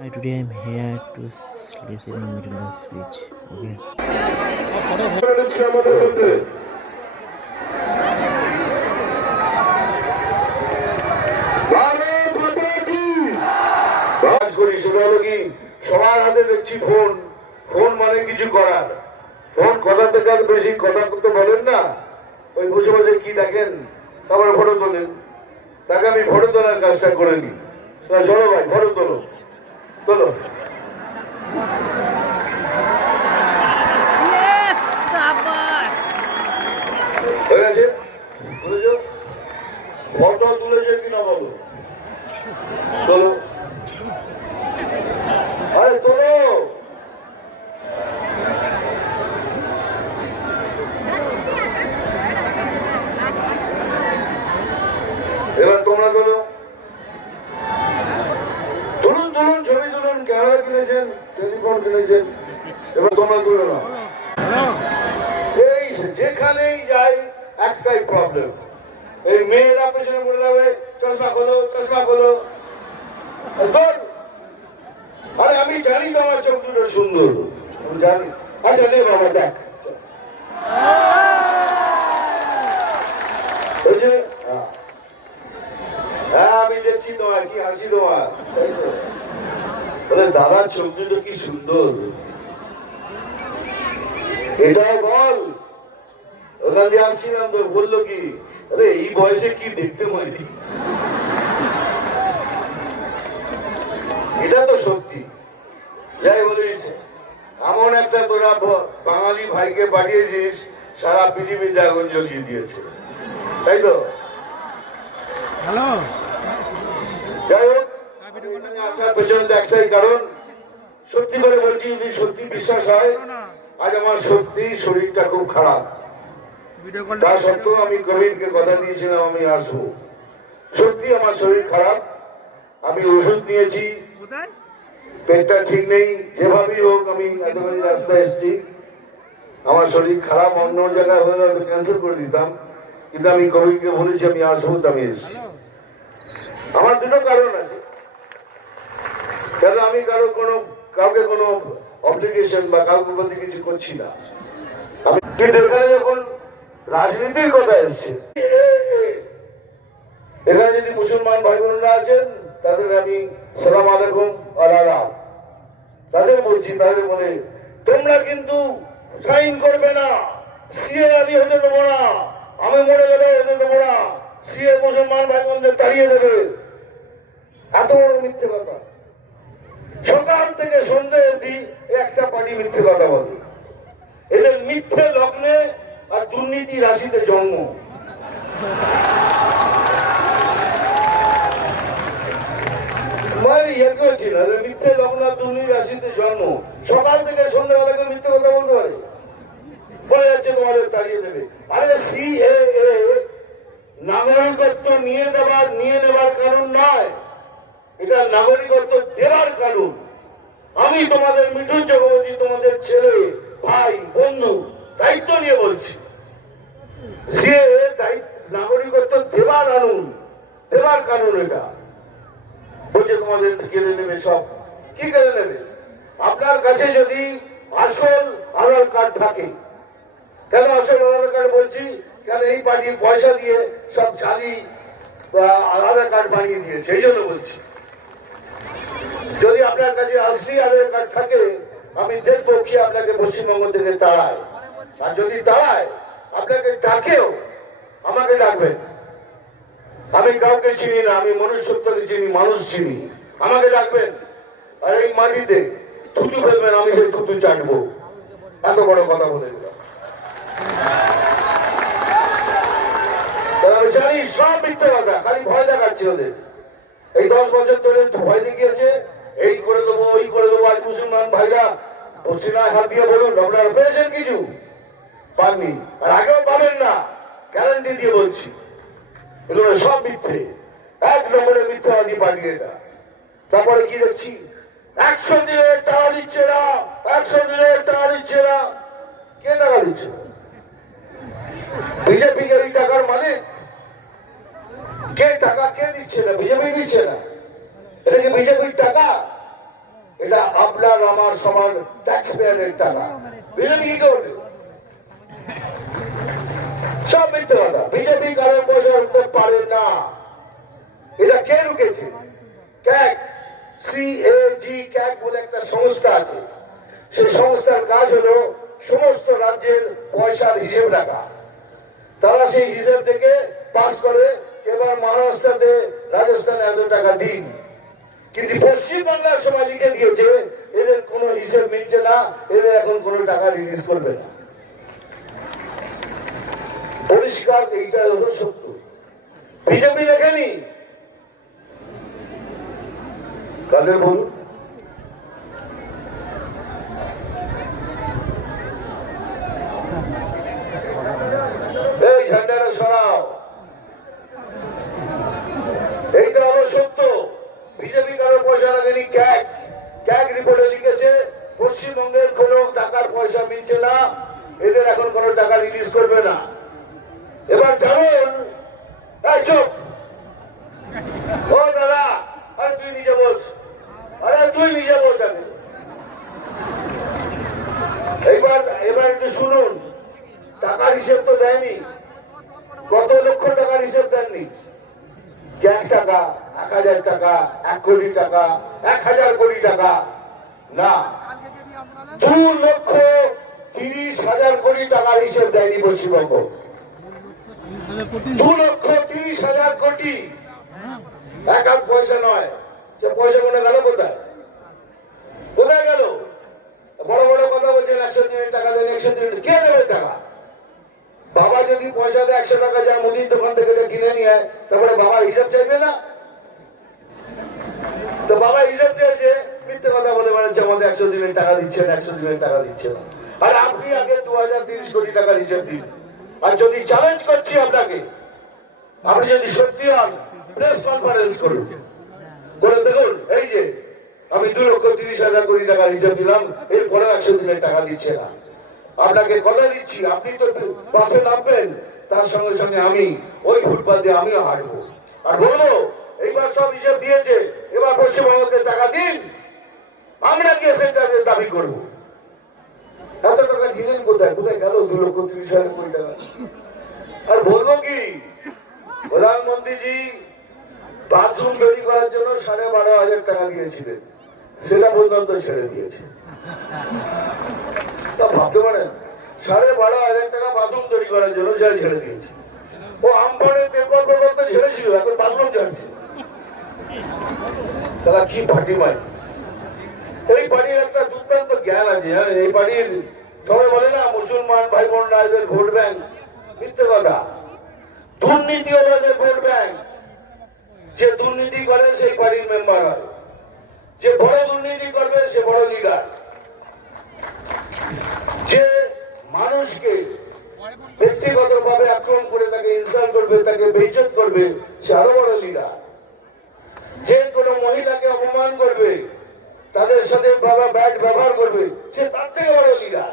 Hi, today I'm here to listen in middle of speech. Okay. সবার হাতে দেখছি phone. Phone মানে কিছু করার, ফোন কথা থেকে আর বেশি কথা করতে বলেন না, ওই বসে বসে কি দেখেন, তারপরে ফটো তোলেন। তাকে আমি ফটো তোলার কাজটা করে নিই। চলো ভাই ফটো তোলো, তোলো। হয়ে গেছে, ফটো তুলেছে কিনা বলো, তোলো। আরে তোলো। এবার তোমরা তোলো, তুলুন তুলুন, ছবি তুলুন। ক্যামেরা কিনেছেন, টেলিফোন কিনেছেন, এবার তোমরা তুলো না। এই যেখানেই যাই একটাই প্রবলেম, এই মেয়েরা পেছনে বলে যাবে চশমা খোলো, চশমা খোলো। আরে আমি জানি তো আমার চোখ দুটো সুন্দর, আমি জানি। আচ্ছা নে বাবা দেখ, হ্যাঁ আমি দেখছি তোমার কি হাসি তোমার, তাই তো? বলে দাদার চোখ দুটো কি সুন্দর, এটাই বল। ওখান দিয়ে আসছিলাম তো বললো কি, আরে এই বয়সে কি দেখতে পারি। এটা তো সত্যি। যাই বলিস, এমন একটা তোরা বাঙালি ভাইকে পাঠিয়েছিস, সারা পৃথিবীতে আগুন জ্বলিয়ে দিয়েছে, তাই তো? যাই হোক, আসার পেছনে তো একটাই কারণ, সত্যি করে বলছি, যদি সত্যি বিশ্বাস হয়, আজ আমার সত্যি শরীরটা খুব খারাপ। তা সত্ত্বেও আমি কবিরকে কথা দিয়েছিলাম আমি আসবো। সত্যি আমার শরীর খারাপ, আমি ওষুধ নিয়েছি, পেটটা ঠিক নেই। যেভাবেই হোক আমি এতখানি রাস্তায় এসেছি। আমার শরীর খারাপ, অন্য জায়গায় হয়ে হয়তো ক্যান্সেল করে দিতাম, কিন্তু আমি কবিরকে বলেছি আমি আসবো, আমি এসেছি। আমার দুটো কারণ আছে, কেন আমি কাউকে কোনো অব্লিগেশন বা কাউকে বলতে কিছু করছি না। আমি এখানে যখন রাজনীতির কথা এসছে, এখানে যদি মুসলমান ভাই বোনরা আছেন তাদের আমি সালাম আলাইকুম আর আদাব তাদের বলছি, তাদের বলে তোমরা কিন্তু সাইন করবে না, সিএ আমি হতে দেবো না, আমি মরে গেলে হতে দেবো না, সিএ মুসলমান ভাই বোনদের তাড়িয়ে দেবে। এত বড় মিথ্যে কথা। সকাল থেকে সন্ধ্যে অবধি একটা পার্টি মিথ্যে কথা বলে। এদের মিথ্যে লগ্নে আর দুর্নীতি রাশিতে জন্ম। মিথ্যে লগ্ন আর দুর্নীতি রাশিতে জন্ম। সকাল থেকে সন্ধ্যাবেলা মিথ্যে কথা বলতে পারে, বলে যাচ্ছে তোমাদের তাড়িয়ে দেবে। আরে সিএএ নাগরিকত্ব নিয়ে নেবার কারণ নয়, এটা নাগরিকত্ব দেওয়ার কারণ। আমি তোমাদের মিঠুন চক্রবর্তী, তোমাদের ছেলে ভাই বন্ধু, দায়িত্ব নিয়ে বলছি, যে নাগরিকত্ব দেবার কারণ এটা। বলছে তোমাদের কেড়ে নেবে, সব কি কেড়ে নেবে? আপনার কাছে যদি আসল আধার কার্ড থাকে, কেন আসল আধার কার্ড বলছি, কেন এই পার্টি পয়সা দিয়ে সব জালি আধার কার্ড বানিয়ে দিয়েছে, সেই জন্য বলছি। যদি আপনার কাছে আসলি আধার কার্ড থাকে, আমি দেখবো কি আপনাকে পশ্চিমবঙ্গ থেকে তাড়ায়। আর যদি তাড়ায়, আপনাকে ডাকেও, আমাকে ডাকবেন। আমি কাউকে চিনি না, আমি মনুষ্যত্বকে চিনি, মানুষ চিনি, আমাকে ডাকবেন। আর এই মাটিতে থুতু ফেলবেন, আমি সেই থুতু চাটবো। এত বড় কথা বলে দিলাম। আমি জানি সব মিথ্যে কথা, খালি ভয় দেখাচ্ছি ওদের। এই 10 বছর ধরে ভয় দেখিয়েছে, এই করে দেবো, ওই করে দেবো। আজ মুসলমান ভাইরা পশ্চিমায় হাত দিয়ে বলুন, আপনারা পেয়েছেন কিছু? পাননি, আর আগেও পাবেন না, গ্যারান্টি দিয়ে বলছি। এগুলো সব মিথ্যে, 1 নম্বরে মিথ্যাবাদী পার্টি এটা। তারপরে কি দেখছি, 100 দিনের টাকা দিচ্ছে না, 100 দিনের টাকা দিচ্ছে না। কে টাকা দিচ্ছে? বিজেপি এই টাকার মালিক। কে টাকা কে দিচ্ছে না? বিজেপি দিচ্ছে না। এটা কি বিজেপির টাকা? আপনার আমার সবার ট্যাক্স পেয়ারের টাকা। বিজেপি কি করবে? সব মিথ্যে কথা। বিজেপি কারো পয়সা উঠতে পারে না। এটা কে রুখেছে? ক্যাগ, CAG ক্যাগ বলে একটা সংস্থা আছে। সেই সংস্থার কাজ হলো সমস্ত রাজ্যের পয়সার হিসেব রাখা। তারা সেই হিসেব থেকে পাস করে এবার মহারাষ্ট্রতে রাজস্থানে এত টাকা দিন, কিন্তু পশ্চিমবাংলার সময় লিখে দিয়েছে এদের কোনো হিসেব মিলছে না, এদের এখন কোনো টাকা রিলিজ করবে না। পরিষ্কার এইটা হলো সত্য। বিজেপি লেখেনি, কাদের বলুন? এই ঝান্ডাটা সরাও, এইটা হলো সত্য। বিজেপি কারো পয়সা লাগেনি। ক্যাগ রিপোর্টে লিখেছে পশ্চিমবঙ্গের কোনো টাকার পয়সা মিলছে না, এদের এখন কোনো টাকা রিলিজ করবে না। এবার যেমন চুপ, ও দাদা, আরে তুই নিজে বলছ, আরে তুই নিজে বলছ। এবার একটু শুনুন, টাকার হিসেব তো দেয়নি। কত লক্ষ টাকার হিসেব দেননি? 1 টাকা, 1000 টাকা, 1 কোটি টাকা, 1000 কোটি টাকা না, 2,30,000 কোটি টাকার হিসেব দেয়নি পশ্চিমবঙ্গ। 2,30,000 কোটি, এক হাত পয়সা নয়। সে পয়সা মনে গেল কোথায়? কোথায় গেল? বড় বড় কথা বলছেন 100 দিনের টাকা দেন, 100 দিনের। কে দেবে টাকা? বাবা যদি পয়সা দেয় 100 টাকা, যা মুদির দোকান থেকে কিনে নিয়ে আয়, তারপরে বাবা হিসাব চাইবে না? তো বাবা হিসাব চাইছে, মিথ্যে কথা বলে বেড়াচ্ছে আমাদের 100 দিনের টাকা দিচ্ছে না, 100 দিনের টাকা দিচ্ছে না। আর আপনি আগে 2030 কোটি টাকার হিসাব দিন। আর যদি চ্যালেঞ্জ করছি আপনাকে, আপনি যদি সত্যি হন, প্রেস কনফারেন্স করুন, করে দেখুন এই যে আমি 2,30,000 কোটি টাকার হিসাব দিলাম, এরপরে 100 দিনের টাকা দিচ্ছে না। আপনাকে কথা দিচ্ছি, আপনি তো পথে নামবেন, তার সঙ্গে সঙ্গে আমি ওই ফুটপাতে আমিও হাঁটবো আর বলবো এইবার সব হিসাব দিয়েছে, এবার পশ্চিমবঙ্গকে টাকা দিন, আমরা গিয়ে সেন্টারে দাবি করবো। এত টাকা দিলেন কোথায়? কোথায় গেল 2,30,000 কোটি টাকা? আর বলবো কি, প্রধানমন্ত্রীজি বাথরুম তৈরি করার জন্য 12,500 টাকা দিয়েছিলেন, সেটা পর্যন্ত ছেড়ে দিয়েছে। ভাবতে পারেন, 12,500 টাকা বাথরুম তৈরি করার জন্য ছেড়ে দিয়েছে। ও আমফানের পেপার ব্যবস্থা ছেড়েছিল, এখন বাথরুম ছাড়ছে। তারা কি পার্টি মাই? এই পার্টির একটা দুর্দান্ত জ্ঞান আছে। এই পার্টির সবাই বলে না মুসলমান ভাই বোনরা এদের ভোট ব্যাংক, মিথ্যে কথা। দুর্নীতি হলো এদের ভোট ব্যাংক। যে দুর্নীতি করে সেই পার্টির মেম্বার হয়, যে বড় দুর্নীতি করবে সে বড় লিডার, যে মানুষকে ব্যক্তিগতভাবে আক্রমণ করে তাকে ইনসাল্ট করবে, তাকে বেইজ্জত করবে, সে আরো বড় লিডার। যে কোনো মহিলাকে অপমান করবে, তাদের সাথে ব্যাড ব্যবহার করবে, সে তার থেকে বড় লিডার।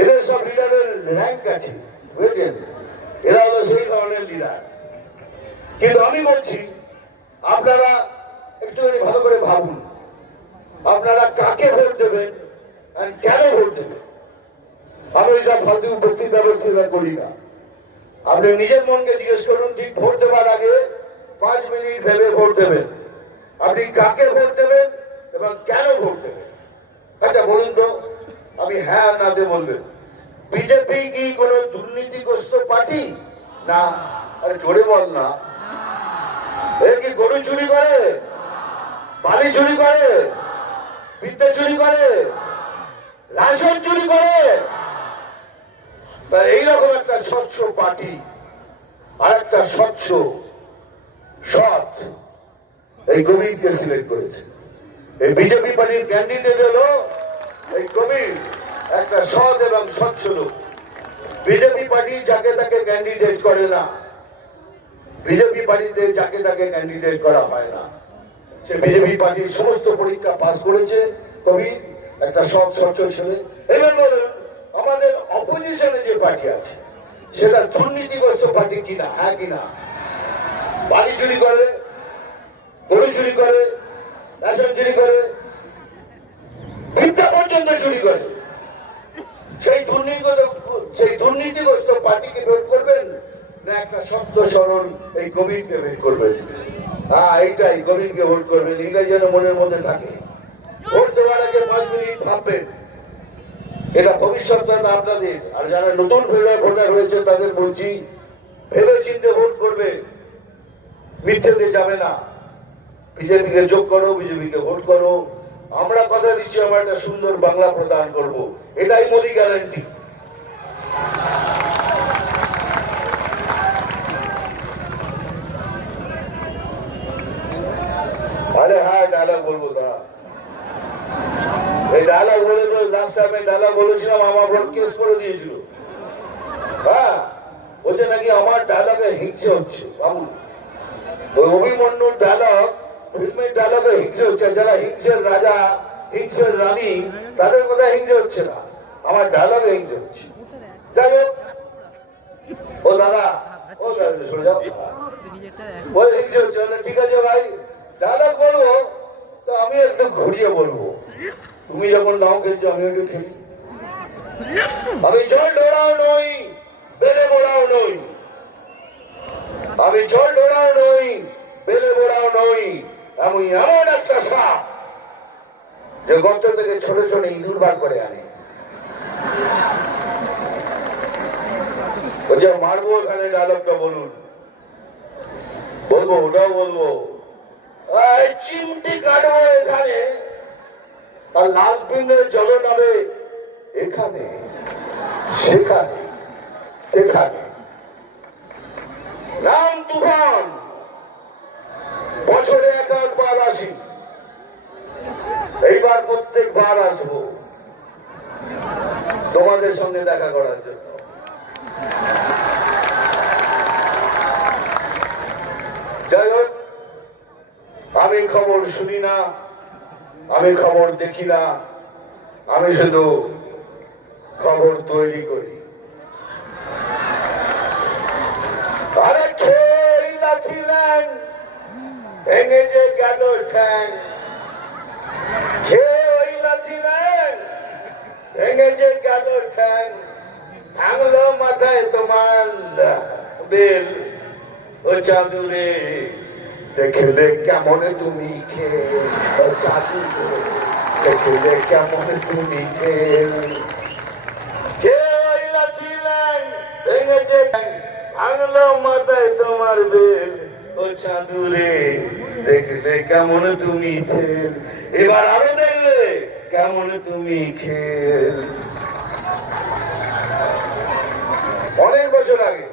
এদের সব লিডারের র্যাঙ্ক আছে, বুঝেছেন? এরা হলো সেই ধরনের লিডার। কিন্তু আমি বলছি, আপনারা একটুখানি ভালো করে ভাবুন, আপনারা কাকে ভোট দেবেন আর কেন ভোট দেবেন। আমি সব ফালতু বক্তৃতা করি না। আপনি নিজের মনকে জিজ্ঞেস করুন, ঠিক ভোট দেওয়ার আগে 5 মিনিট ভেবে ভোট দেবেন। আপনি কাকে ভোট দেবেন এবং কেন ভোট দেবেন? আচ্ছা বলুন তো, আমি হ্যাঁ না দিয়ে বলবেন। বিজেপি কি কোনো দুর্নীতিগ্রস্ত পার্টি? না। আরে জোরে বল না। এর কি গরু চুরি করে, বালি চুরি করে, বিদ্যা চুরি করে, রাশন চুরি করে? এইরকম একটা স্বচ্ছ পার্টি আর একটা স্বচ্ছ সৎ এই কবিরকে সিলেক্ট করেছে। এই বিজেপি পার্টির ক্যান্ডিডেট হলো এই কবির, একটা সৎ এবং স্বচ্ছ লোক। বিজেপি পার্টি যাকে তাকে ক্যান্ডিডেট করে না, বিজেপি পার্টিতে যাকে তাকে ক্যান্ডিডেট করা হয় না। সে বিজেপি পার্টির সমস্ত পরীক্ষা পাস করেছে। কবির একটা সৎ স্বচ্ছ ছেলে। এবার বলুন, আমাদের অপোজিশনে যে পার্টি আছে সেটা দুর্নীতিগ্রস্ত পার্টি কিনা? হ্যাঁ কিনা? বালি চুরি করে, গরু চুরি করে, রেশন চুরি করে, পর্যন্ত চুরি করে। সেই দুর্নীতিগ্রস্ত পার্টিকে ভোট করবেন না একটা সত্য সরল এই গভীরকে ভোট করবেন? হ্যাঁ, এইটাই গভীরকে ভোট করবেন। এটাই যেন মনের মধ্যে থাকে। ভোট দেওয়ার আগে 5 মিনিট ভাববেন। এটা ভবিষ্যৎটা আপনাদের। আর যারা নতুন ভোটার হয়েছে তাদের বলছি, ভেবে চিন্তে ভোট করবে, মিথ্যেতে যাবে না। বিজেপিকে যোগ করো, বিজেপিকে ভোট করো। আমরা কথা দিচ্ছি আমরা একটা সুন্দর বাংলা প্রদান করব, এটাই মোদি গ্যারান্টি। আরে হ্যাঁ, ডায়লগ বলবো। দাঁড়া, এই ডায়লগ বলে তো লাস্ট টাইমে ডায়লগ বলেছিলাম, আমার ভোট কেস করে দিয়েছিল। হ্যাঁ, বলছে নাকি আমার ডায়লগে হিংসে হচ্ছে। বাবু, ওই অভিমন্যুর ডায়লগ, ফিল্মের ডায়লগে হিংসে হচ্ছে। যারা হিংসের রাজা, হিংসের রানী, তাদের কথা হিংসে হচ্ছে না, আমার ডায়লগে হিংসে হচ্ছে। যাই হোক, ও দাদা, ও দাদা সরে যাও, ওই হিংসে হচ্ছে। ঠিক আছে ভাই, ডায়লগ বলবো তো আমি একটু ঘুরিয়ে বলবো। তুমি যখন নাও খেলছো, আমি একটু খেলি। আমি জল ঢোড়াও নই, বেলে বোড়াও নই। আমি জল ঢোড়াও নই, বেলে বোড়াও নই। আমি এমন একটা সাপ যে গর্ত থেকে ছোট ছোট ইঁদুর বার করে আনে। ওই যে মারবো, এখানে ডায়লগটা বলুন। বলবো, ওটাও বলবো। চিমটি কাটবো এখানে, আর লাল পিনের জল নামে এখানে, সেখানে, এখানে। নাম তুফান, বছরে একবার আসি, এইবার প্রত্যেকবার আসবো তোমাদের সঙ্গে দেখা করার জন্য। যাই হোক, আমি খবর শুনি না, আমি খবর দেখি না, আমি শুধু খবর তৈরি করি। আরে খেই লাথিলেন, ভেঙে যে গেল ঠ্যাং। খেয়ে ওই লাথিলেন, ভেঙে যে গেল ঠ্যাং। ভাঙলো মাথায় তোমার বেল, ও চাঁদুরে দেখলে কেমন তুমি খেয়ে, ও চাঁদুরে দেখলে কেমন তুমি খেয়ে। ভাঙলো মাথায় তোমার বেল, ও চাঁদুরে দেখলে কেমন তুমি খেল। এবার আরো দেখলে কেমন তুমি খেল। অনেক বছর আগে,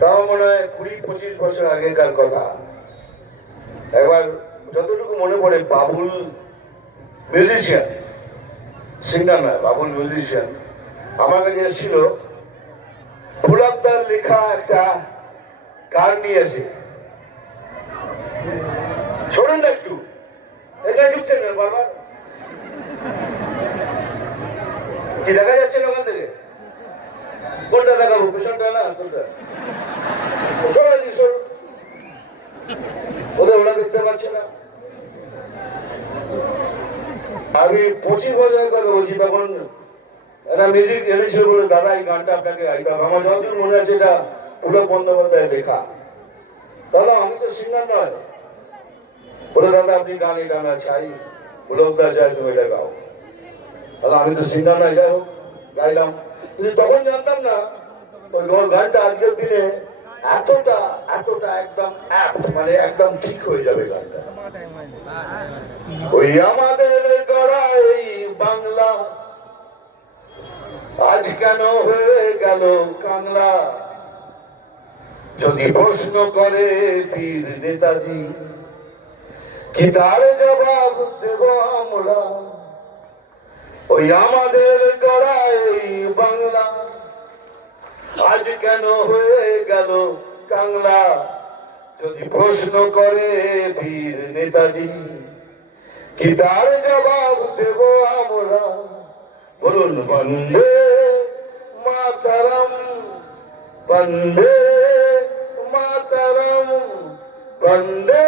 তাও মনে হয় 20-25 বছর আগেকার কথা, একবার যতটুকু মনে পড়ে, বাবুল মিউজিশিয়ান, সিঙ্গার নয়, বাবুল মিউজিশিয়ান আমার কাছে এসেছিল। ফুলাবদার লেখা একটা গান নিয়েছে। শোনেন না একটু, এটা ঢুকছেন না বারবার, কি দেখা যাচ্ছে না ওখান থেকে? কোনটা দেখাবো, পেছনটা না কোনটা? ওদের ওরা দেখতে পাচ্ছে না। আমি 25 বছরের কথা বলছি, তখন একটা মিউজিক এনেছিল বলে, দাদা এই গানটা আপনাকে গাইতে হবে। আমার যতদূর মনে আছে এটা পুলক বন্দ্যোপাধ্যায়ের লেখা। দাদা আমি তো সিঙ্গার নয়, বলে দাদা আপনি গান এটা না চাই, পুলকদা চাই তুমি এটা গাও। দাদা আমি তো সিঙ্গার নয়, যাই হোক গাইলাম। কিন্তু তখন জানতাম না ওই গানটা আজকের দিনে এতটা এতটা একদম মানে একদম ঠিক হয়ে যাবে গানটা। ওই আমাদের গড়াই বাংলা আজ কেন হয়ে গেল কাংলা। যদি প্রশ্ন করে বীর নেতাজি, কি তার জবাব দেব আমরা? ওই আমাদের গড়াই বাংলা আজ কেন হয়ে গেল কাংলা। যদি প্রশ্ন করে বীর নেতাজি, কি তার জবাব দেব আমরা? বলুন বন্দে মাতরম, বন্দে মাতরম, বন্দে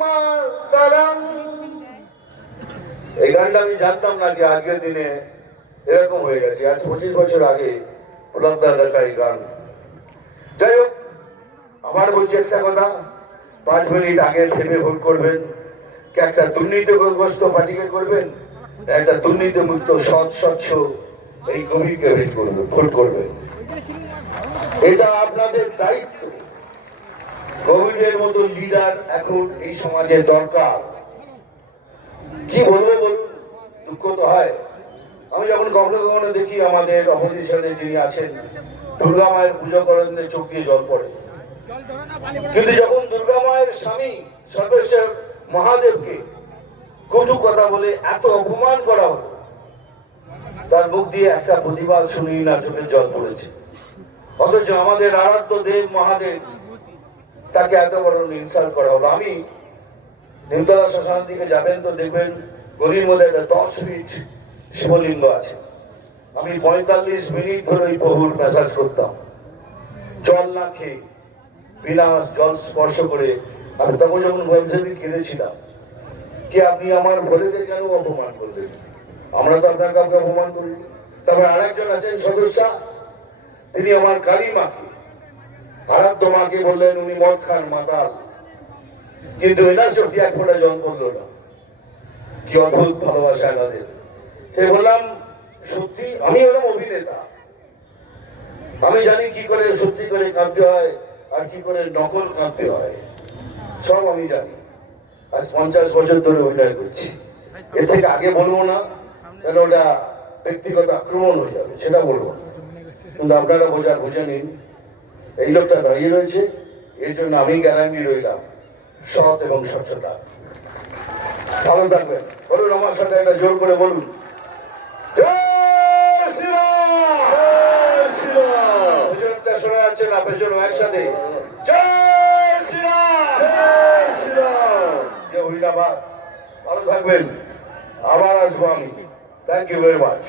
মাতরম। এই এই গানটা আমি জানতাম না যে আজকের দিনে এরকম হয়ে গেছে। আজ 25 বছর আগে প্রহ্লাদ লেখা এই গান। যাই হোক, আমার বলছি একটা কথা, 5 মিনিট আগে থেমে ভোট করবেন। কি একটা দুর্নীতিগ্রস্ত পার্টিকে করবেন, একটা দুর্নীতিমুক্ত সৎ স্বচ্ছ এই কবিকে ভোট করবেন। এটা আপনাদের দায়িত্ব। কবিদের মতো লিডার এখন এই সমাজে দরকার। কি বলবো বলুন, দুঃখ তো হয়। আমি যখন কখনো কখনো দেখি আমাদের অপোজিশনে যিনি আছেন, দুর্গা মায়ের পুজো করেন, চোখ দিয়ে জল পড়ে। কিন্তু যখন দুর্গা মায়ের স্বামী সর্বেশ্বর মহাদেবকে কটু কথা বলে এত অপমান করা হলো, তার মুখ দিয়ে একটা প্রতিবাদ শুনি না, চোখে জল পড়েছে। অথচ আমাদের আরাধ্য দেব মহাদেব, তাকে এত বড় ইনসাল্ট করা হলো। আমি নিমতলা শ্মশানের দিকে যাবেন তো দেখবেন গলির মধ্যে একটা 10 ফিট শিবলিঙ্গ আছে। আমি 45 মিনিট ধরে ওই প্রভুর ম্যাসাজ করতাম, জল না খেয়ে, বিনা জল স্পর্শ করে। আমি তখন যখন ভেবে কেঁদেছিলাম, কি আপনি আমার ভোলেকে কেন অপমান করলেন? আমরা তো আপনার কাউকে অপমান করি। তারপর আরেকজন আছেন সদস্যা, তিনি আমার কালী মাকে, আরাধ্য মাকে বললেন উনি মদ খান, মাতাল, কিন্তু এনার চোখে এক ফোঁটা জল পড়লো না। কি অদ্ভুত ভালোবাসা আমাদের। সে বললাম, সত্যি আমি হলাম অভিনেতা, আমি জানি কি করে সত্যি করে কাঁদতে হয় আর কি করে নকল কাঁদতে হয়, সব আমি জানি। আজ 50 বছর ধরে অভিনয় করছি। এর থেকে আগে বলবো না, কেন ওটা ব্যক্তিগত আক্রমণ হয়ে যাবে, সেটা বলবো না। কিন্তু আপনারা বুঝে নিন, এই লোকটা দাঁড়িয়ে রয়েছে, এর জন্য আমি গ্যারান্টি রইলাম সৎ এবং স্বচ্ছতা। ভালো থাকবেন। বলুন আমার সাথে একটা জোর করে বলুন, জয় শ্রীরাম। জয় শ্রীরাম। পেছনটা শোনা যাচ্ছে না, পেছনে একসাথে জয় শ্রীরাম। জয় শ্রীরাম। জয় হরিনাবাদ। ভালো থাকবেন, আবার আসবো আমি। Thank you very much.